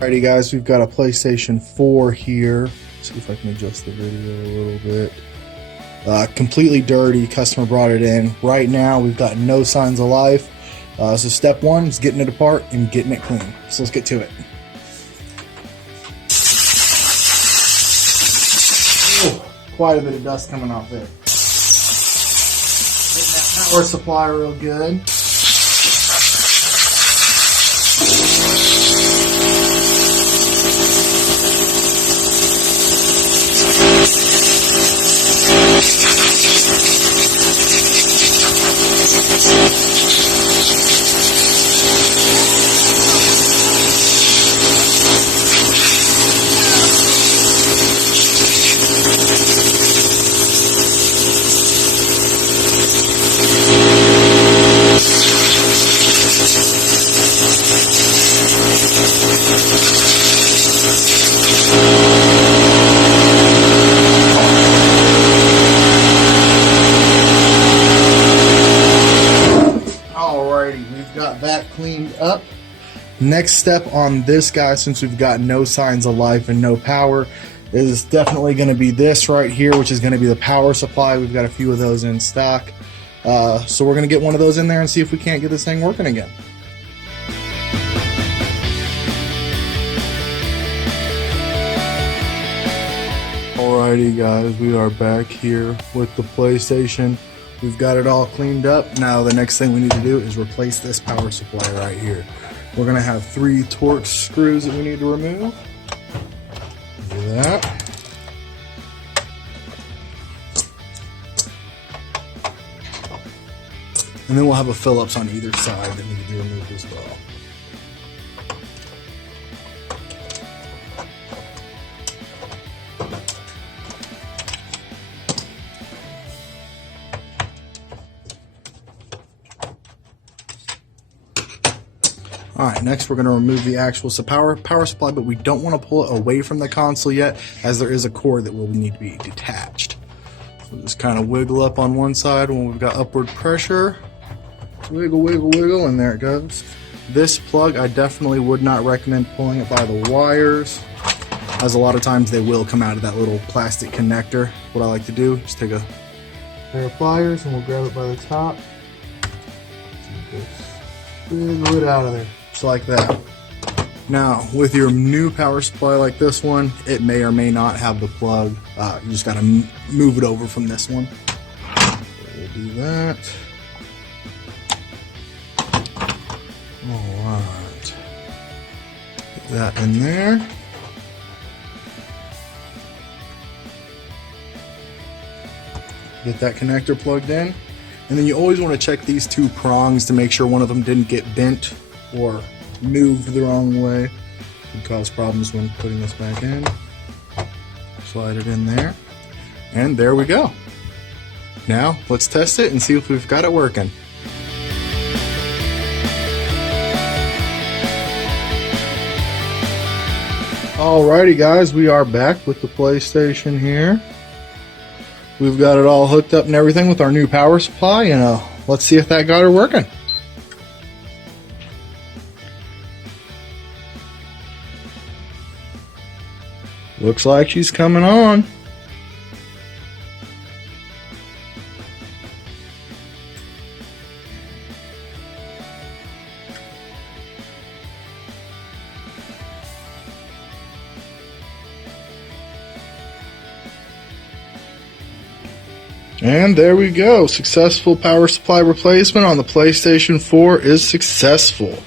Alrighty guys, we've got a PlayStation 4 here. Let's see if I can adjust the video a little bit. Completely dirty, customer brought it in. Right now we've got no signs of life. So step one is getting it apart and getting it clean. So let's get to it. Oh, quite a bit of dust coming off there. Getting that power supply real good. We've got that cleaned up. Next step on this guy, since we've got no signs of life and no power, is definitely going to be this right here, which is going to be the power supply. We've got a few of those in stock. So we're going to get one of those in there and see if we can't get this thing working again. Alrighty guys, we are back here with the PlayStation. We've got it all cleaned up. Now the next thing we need to do is replace this power supply right here. We're going to have 3 Torx screws that we need to remove. Do that. And then we'll have a Phillips on either side that need to be removed as well. Alright, next we're going to remove the actual power supply, but we don't want to pull it away from the console yet, as there is a cord that will need to be detached. So just kind of wiggle up on one side when we've got upward pressure. Wiggle, wiggle, wiggle, and there it goes. This plug, I definitely would not recommend pulling it by the wires, as a lot of times they will come out of that little plastic connector. What I like to do is take a pair of pliers and we'll grab it by the top. Wiggle it out of there. Just like that. Now, with your new power supply like this one, it may or may not have the plug. You just got to move it over from this one. So we'll do that. Alright. Get that in there. Get that connector plugged in. And then you always want to check these 2 prongs to make sure one of them didn't get bent or moved the wrong way. It could cause problems when putting this back in. Slide it in there. And there we go. Now, let's test it and see if we've got it working. Alrighty guys, we are back with the PlayStation here. We've got it all hooked up and everything with our new power supply, and let's see if that got her working. Looks like she's coming on. And there we go. Successful power supply replacement on the PlayStation 4 is successful.